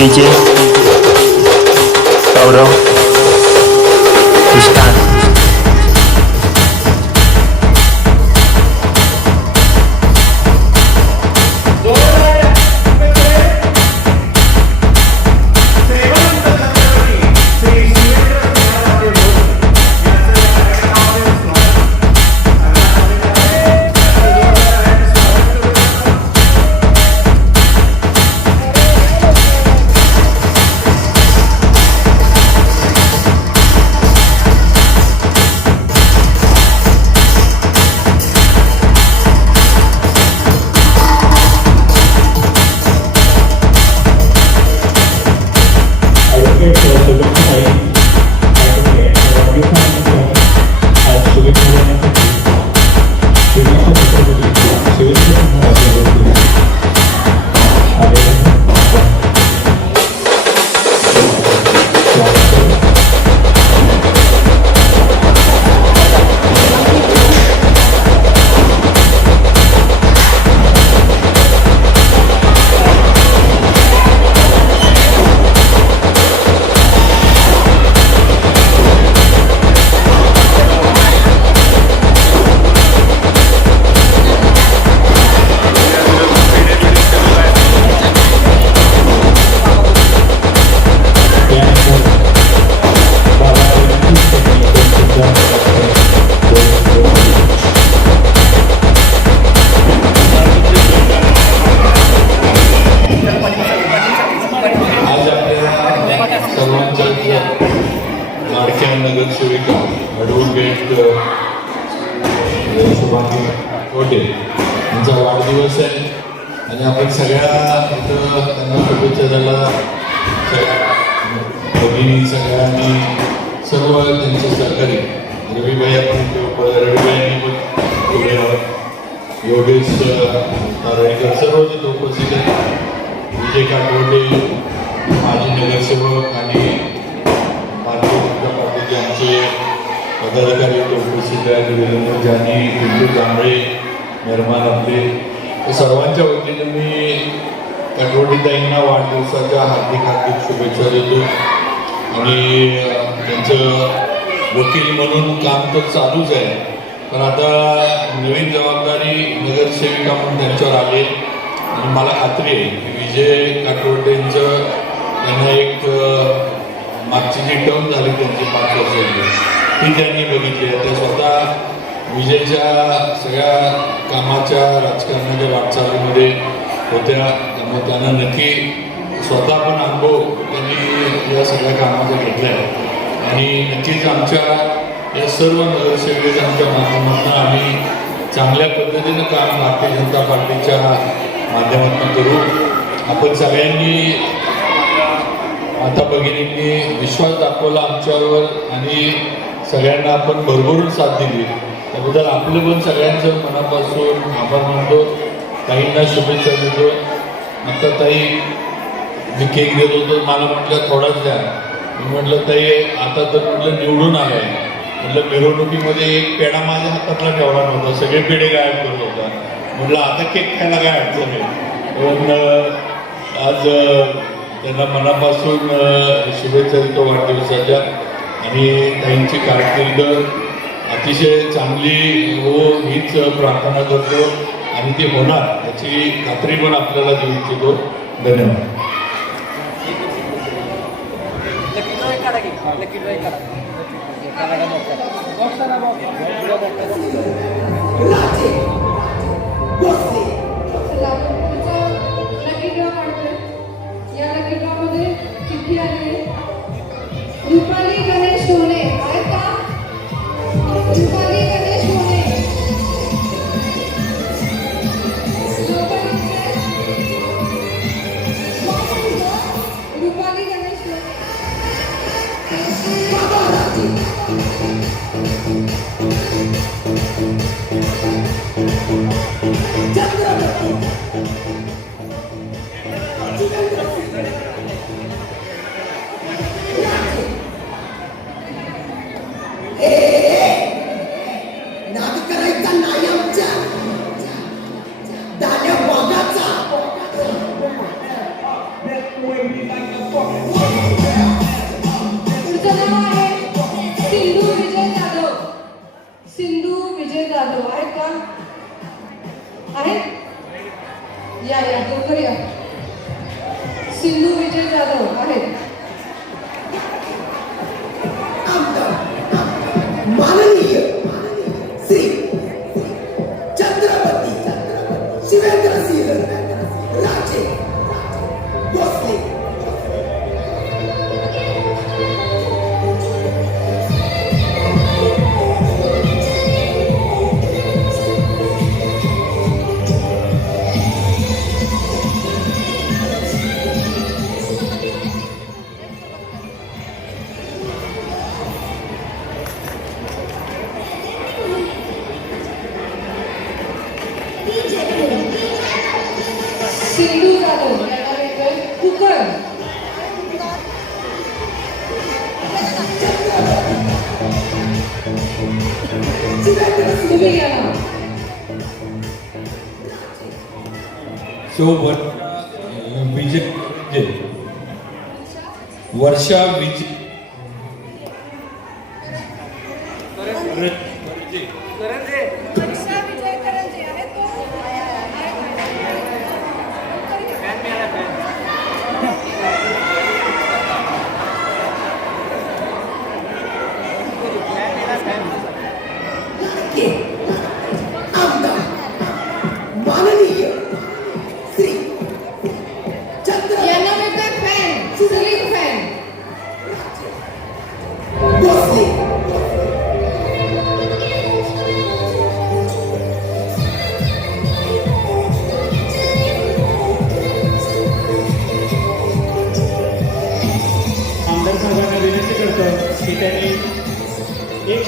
DJ गौरव start. लाडक्या नगरसेविका advocate Shubhangi कोटे यांचा वाढदिवस आहे आणि आपण सगळ्या इथं त्यांना शुभेच्छा द्यायला भगिनी सगळ्यांनी सर्व त्यांचे सहकारी रविभाई आपण रविभाईंनी पण पुढे योगेश नारायणकर सर्व तिथे उपस्थित आहेत। विजय काटवटे माजी नगरसेवक आणि भारतीय जनता पार्टीचे आमचे पदाधिकारी उपस्थित आहेत। वीरेंद्र जानी, बिंदू जांभळे, निर्माण आपले सर्वांच्या वतीने मी काटवटेताईंना वाढदिवसाच्या हार्दिक हार्दिक शुभेच्छा देतो आणि त्यांचं वकील म्हणून काम तर चालूच आहे, पण आता नवीन जबाबदारी नगरसेविका म्हणून त्यांच्यावर आली आणि मला खात्री आहे की विजय काटवटेंचं त्यांना एक मागची जी टर्म झाली त्यांची 5 वर्षाची ती त्यांनी बघितली आहे। त्या स्वतः विजयच्या सगळ्या कामाच्या राजकारणाच्या वाटचालीमध्ये होत्या, त्यामुळे त्यांना नक्की स्वतः पण अनुभव त्यांनी या सगळ्या कामाचा घेतला आहे आणि नक्कीच आमच्या या सर्व नगरसेवकांच्या माध्यमातून आम्ही चांगल्या पद्धतीनं काम भारतीय जनता पार्टीच्या माध्यमातून करू। आपण सगळ्यांनी आता भगिनींनी विश्वास दाखवला आमच्यावर आणि सगळ्यांना आपण भरभरून साथ दिली, त्याबद्दल आपलं पण सगळ्यांचं मनापासून आभार मानतो। ताईंना शुभेच्छा देतो। आता ताई मी केक देत होतो, मला म्हटलं थोडाच द्या, मी म्हटलं ताई आता तर म्हटलं निवडून आलं आहे, म्हटलं मिरवणुकीमध्ये एक पेढा माझ्या हातातला ठेवला नव्हता, सगळे पेढे गायब करत होता, म्हटलं आता केक खायला काय अडचण आहे। पण आज त्यांना मनापासून शुभेच्छा देतो वाढदिवसाच्या आणि ताईंची कारकीर्द अतिशय चांगली हो हीच प्रार्थना करतो आणि ती होणार याची खात्री पण आपल्याला देऊ इच्छितो। धन्यवाद। रुपाली गणेश सोने आहेत का? रुपाली गणेश सोने रुपाली गणेश Like जाधव आहेत का? आहेत? या या लवकर या. सिंधू विजय जाधव आहेत. माननीय श्री छत्रपती शिवेंद्रसिंह राजे भोसले सिंधू जाधव यांना भेटतोय कुकर. तुम्ही घ्या ना. सो विजय वर्षा विजय वर्षा विजय करंजे आहेत तो? आमदार माननीय श्री छत्रपती यांना भेटतोय फॅन, सिलिंग फॅन. भोसले आमदार साहेबांना विनंती करतो की त्यांनी एक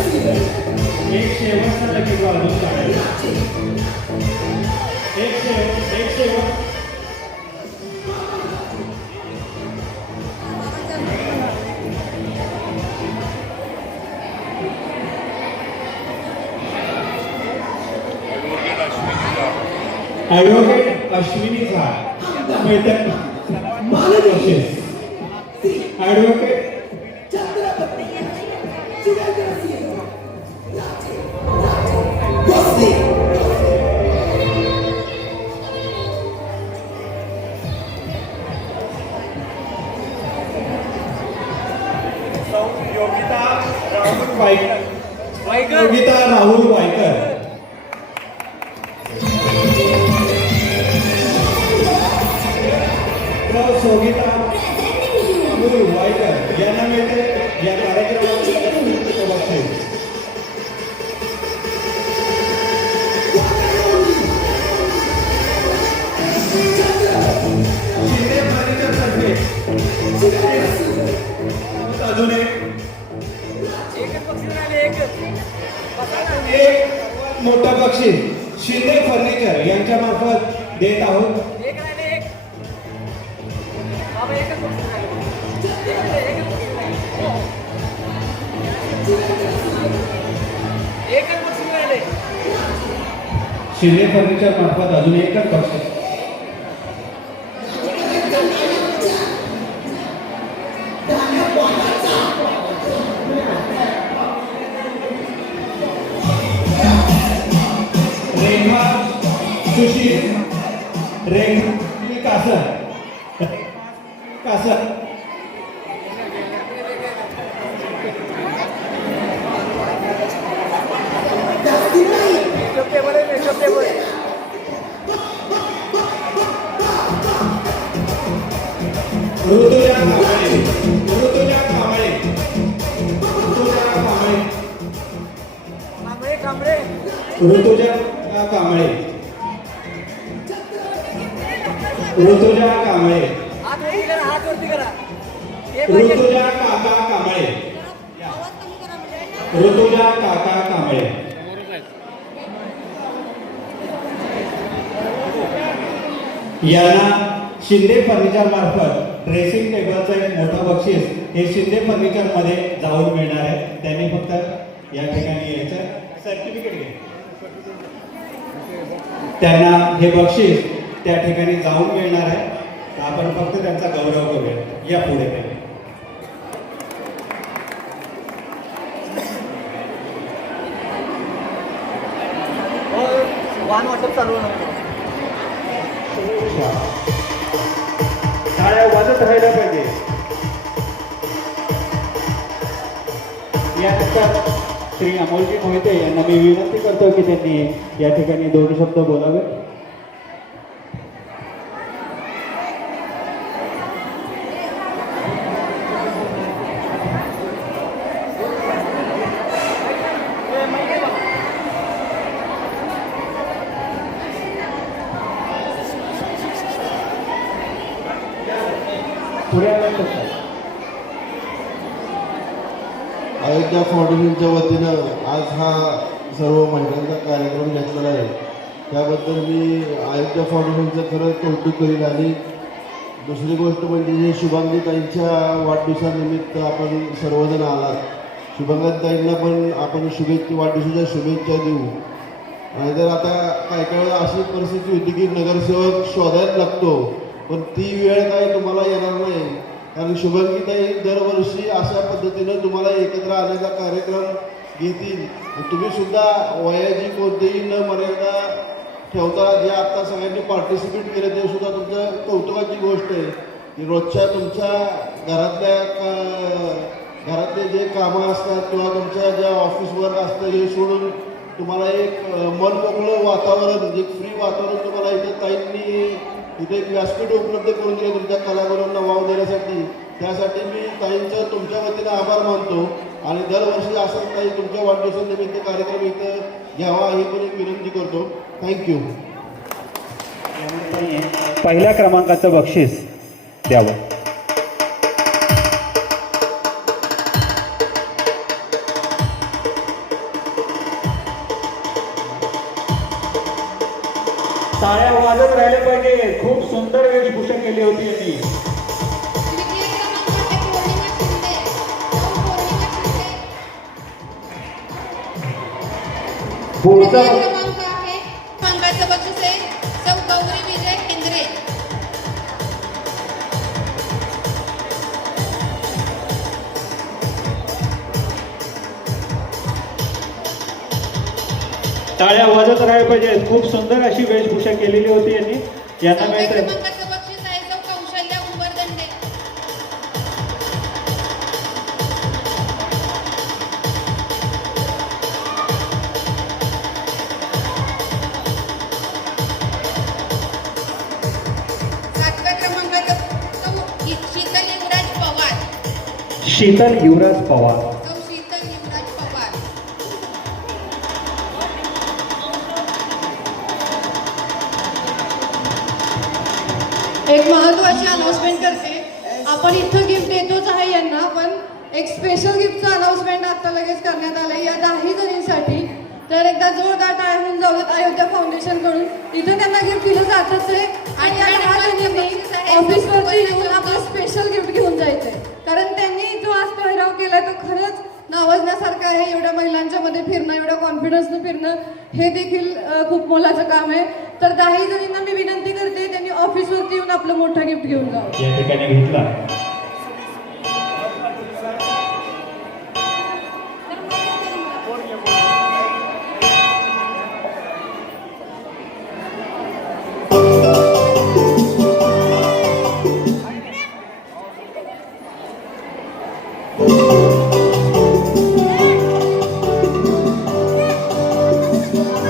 एक शेवटचा लगेच वाजवून काढायला एक शेवट ॲडव्होकेट अश्विनी झा बैठक माननीय ॲडव्होकेट छत्रपती शिवेंद्रसिंह राजे भोसले योगिता राहुल वायकर योगिता राहुल वायकर सोगिता राहुल वायकर यांना मिळते या कार्यक्रमात शिंदे फर्निचरतर्फे अजून एक मोठं बक्षीस शिंदे फर्निचर यांच्या मार्फत देत आहोत. शिंदे फर्निचर मार्फत अजून एकच बक्षीस. रेखा सुशील रेखा कासर ऋतुजा कांबळे ऋतुजा कांबळे ऋतुजा काका कांबळे ऋतुजा काका कांबळे यांना शिंदे फर्निचर मार्फत ड्रेसिंग टेबलचं एक मोठं बक्षीस हे शिंदे फर्निचरमध्ये जाऊन मिळणार आहे. त्यांनी फक्त या ठिकाणी यायचं सर्टिफिकेट घे. त्यांना हे बक्षीस त्या ठिकाणी जाऊन मिळणार आहे. तर आपण फक्त त्यांचा गौरव करूया. या पुढे काही वाहन वाटप चालू आहे. टाळ्या वाजत राहायला पाहिजे. यानंतर श्री अमोलजी मोहिते यांना मी विनंती करतो की त्यांनी या ठिकाणी 2 शब्द बोलावे. पुढे आल्यानंतर अयोध्या फाउंडेशनच्या वतीनं आज हा सर्व महिलांचा कार्यक्रम घेतलेला आहे. त्याबद्दल मी अयोध्या फाउंडेशनचं खरंच कौतुक करीन. आणि दुसरी गोष्ट म्हणजे हे शुभांगीताईंच्या वाढदिवसानिमित्त आपण सर्वजण आलात. शुभांगीताईंना पण आपण वाढदिवसाच्या शुभेच्छा देऊ. आणि जर आता काय काय वेळा अशी परिस्थिती होती की नगरसेवक शोधायला लागतो, पण ती वेळ काय तुम्हाला येणार नाही. कारण शुभांगीताई दरवर्षी अशा पद्धतीनं तुम्हाला एकत्र आणण्याचा कार्यक्रम घेतील. तुम्ही सुद्धा वयाची कोणतीही न मर्यादा ठेवता जे आत्ता सगळ्यांनी पार्टिसिपेट केलं ते सुद्धा तुमच्या कौतुकाची गोष्ट आहे की रोजच्या तुमच्या घरातले जे कामं असतात किंवा तुमच्या ज्या ऑफिस वर्क असतं हे सोडून तुम्हाला एक मनमोकळं वातावरण, एक फ्री वातावरण तुम्हाला इथे ताईंनी इथे एक व्यासपीठ उपलब्ध करून दिले तुमच्या कलाकारांना वाव देण्यासाठी. त्यासाठी मी ताईंचं तुमच्या वतीनं आभार मानतो. आणि दरवर्षी असं ताई तुमच्या वाढदिवसानिमित्त कार्यक्रम इथं घ्यावा ही पण एक विनंती करतो. थँक्यू. पहिल्या क्रमांकाचं बक्षीस द्यावं. टाळ्या वाजत राहिले पाहिजे. खूप सुंदर वेशभूषा केली होती यांनी. द्वितीय क्रमांक आहे पौर्णिमा शिंदे. पौर्णिमा शिंदे. पुढचा तृतीय क्रमांक आहे पंकजचं बक्षीस आहे सौ गौरी विजय केंद्रे. टाळ्या वाजत राहायला पाहिजे. खूप सुंदर अशी वेशभूषा केलेली होती यांनी. यांना चौथ्या मिळतं क्रमांकाचं बक्षीस आहे सौ कौशल्या उंबरदंडे. सातव्या क्रमांकाचं सौ शीतल युवराज पवार. शीतल युवराज पवार. सौ शीतल युवराज पवार. एक महत्त्वाची अनाउन्समेंट करते. आपण इथं गिफ्ट देतोच आहे यांना, पण एक स्पेशल गिफ्टचं अनाउन्समेंट आता लगेच करण्यात आलं या 10 जणींसाठी. तर एकदा जोरदार टाळ्या होऊन जाऊयात अयोध्या फाउंडेशन कडून. इथं त्यांना गिफ्ट दिलं जातच आहे आणि या 10 जणींनी ऑफिसवरती येऊन आपलं स्पेशल गिफ्ट घेऊन जायचंय. कारण त्यांनी जो आज पेहराव केलाय तो खरंच नावाजण्यासारखं आहे. एवढ्या महिलांच्या मध्ये फिरणं, एवढ्या कॉन्फिडन्सनं फिरणं हे देखील खूप मोलाचं काम आहे. तर 10 जणींना मी विनंती करते त्यांनी ऑफिसवरती येऊन आपलं मोठं गिफ्ट घेऊन जावं. या ठिकाणी घेतला.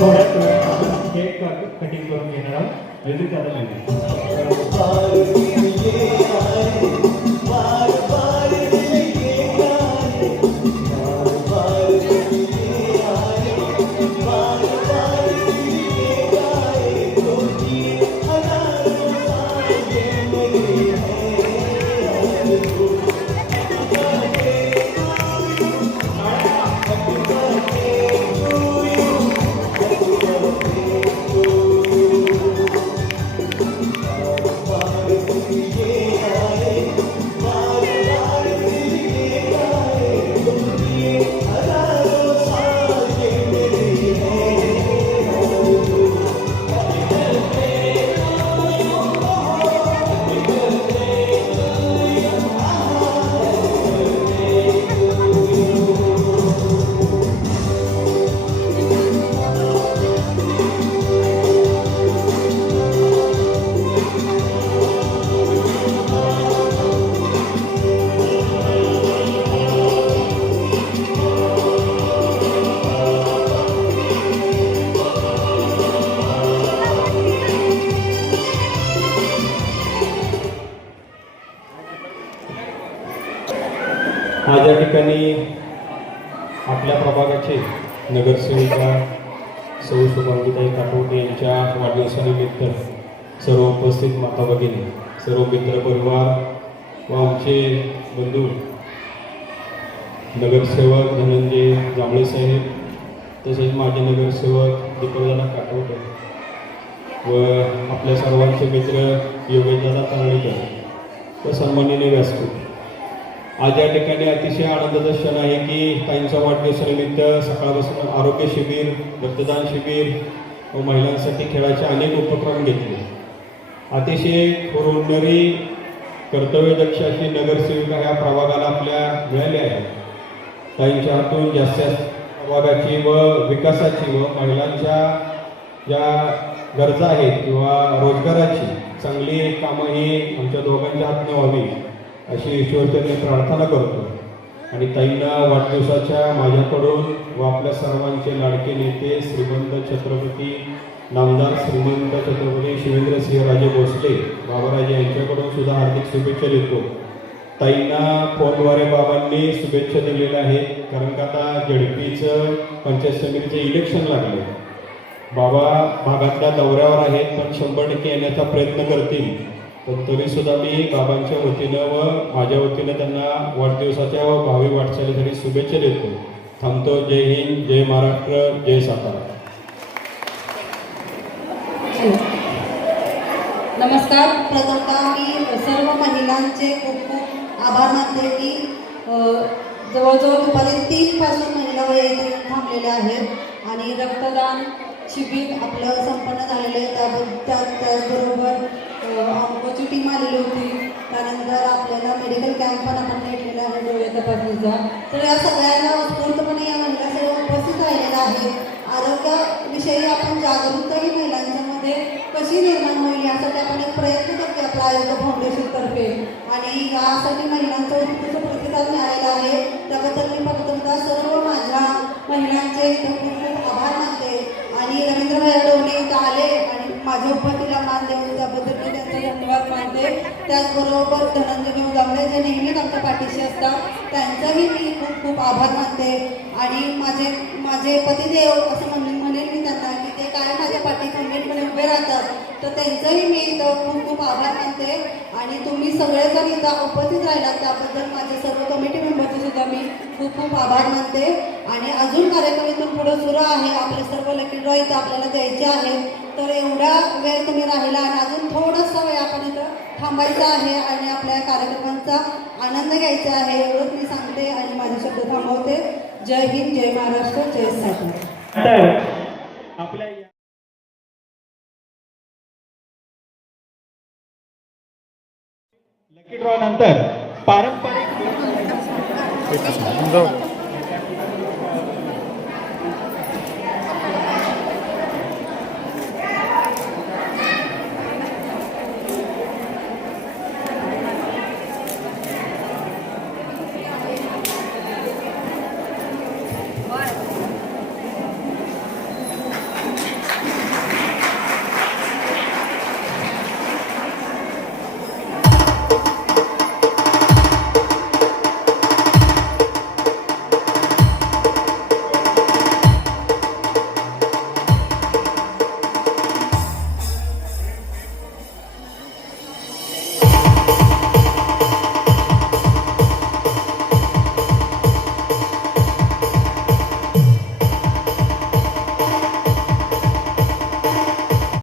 थोड्याच वेळात आपण केक कटिंग करून घेणार आहोत. येथे त्याला माहिती ठिकाणी आपल्या प्रभागाचे नगरसेविका सौ शुभांगीताई काटोटे यांच्या वाढदिवसानिमित्त सर्व उपस्थित माता भगिनी, सर्व मित्र परिवार व आमचे बंधू नगरसेवक धनंजय जांभळे साहेब, तसेच माजी नगरसेवक दीपकदादा काटोटे व आपल्या सर्वांचे मित्र योगेशदादा तर्नाळीकर व सन्माननीय व्यासपीठ. आज या ठिकाणी अतिशय आनंदाचा क्षण आहे की ताईंच्या वाढदिवसानिमित्त सकाळपासून आरोग्य शिबिर, रक्तदान शिबिर व महिलांसाठी खेळाचे अनेक उपक्रम घेतले. अतिशय पुरवणारी कर्तव्यदक्ष अशी नगरसेविका ह्या प्रभागाला आपल्या मिळाल्या आहेत. ताईंच्या हातून जास्तीत प्रभागाची व विकासाची व महिलांच्या ज्या गरजा आहेत किंवा रोजगाराची चांगली कामं ही आमच्या दोघांच्या हातनं व्हावी अशी ईश्वरचरणी प्रार्थना करतो. आणि ताईंना वाढदिवसाच्या माझ्याकडून व आपल्या सर्वांचे लाडके नेते श्रीमंत छत्रपती नामदार श्रीमंत छत्रपती शिवेंद्रसिंहराजे भोसले बाबाराजे यांच्याकडून सुद्धा हार्दिक शुभेच्छा देतो. ताईंना फोनद्वारे बाबांनी शुभेच्छा दिलेल्या आहेत, कारण का आता जडपीचं पंचायत समितीचं इलेक्शन लागले. बाबा भागातल्या दौऱ्यावर आहेत, पण 100% येण्याचा प्रयत्न करतील. पण तरीसुद्धा मी बाबांच्या वतीनं व माझ्या वतीनं त्यांना वाढदिवसाच्या व भावी वाटचालीसाठी शुभेच्छा देतो. थांबतो. जय हिंद, जय महाराष्ट्र, जय सातारा. नमस्कार. प्रथमतः मी सर्व महिलांचे खूप खूप आभार मानते की जवळजवळ दुपारी 3 पासून महिला इथे थांबलेल्या आहेत आणि रक्तदान शिबिर आपलं संपन्न झालेलं आहे. त्याचबरोबर अंकोची टीम आलेली होती. त्यानंतर आपल्याला मेडिकल कॅम्प पण आपण घेतलेला आहे डोळे तपासणीचा. तर या सगळ्यांना उत्स्फूर्तपणे या महिला सर्व उपस्थित राहिलेल्या आहेत. आरोग्याविषयी आपण जागरूकताही महिलांच्यामध्ये कशी निर्माण होईल यासाठी आपण एक प्रयत्न करतो आपल्या आरोग्य फाउंडेशनतर्फे आणि यासाठी महिलांचा उत्कृष्ट प्रतिसाद मिळालेला आहे. त्याबद्दल मी फक्त सर्व माझ्या महिलांचे खूप खूप आभार मानते. आणि रवींद्र भाई डोणे इथं आले आणि माझ्या उपस्थितीला मान देऊन त्याबद्दल मी त्यांचा धन्यवाद मानते. त्याचबरोबर धनंजय जांभळे जे नेहमीच आमच्या पाठीशी असतात त्यांचाही मी खूप खूप आभार मानते. आणि माझे पतिदेव असं म्हणेल मी त्यांना की ते काय माझ्या पाठी खंबीरपणे उभे राहतात, तर त्यांचंही मी इथं खूप खूप आभार मानते. आणि तुम्ही सगळेजण इथं उपस्थित राहिलात त्याबद्दल माझे सर्व कमिटी मेंबरचे सुद्धा मी खूप खूप आभार मानते. आणि अजून कार्यक्रम इथून पुढे सुरू आहे. आपले सर्व लकी ड्रॉ इथं आपल्याला द्यायचे आहेत. तर एवढा वेळ तुम्ही राहिला आणि अजून थोडासा वेळ आपण इथं थांबायचा आहे आणि आपल्या कार्यक्रमांचा आनंद घ्यायचा आहे एवढंच मी सांगते आणि माझे शब्द थांबवते. जय हिंद, जय महाराष्ट्र, जय सातारा. तर आपल्या लकी ड्रॉ नंतर पारंपरिक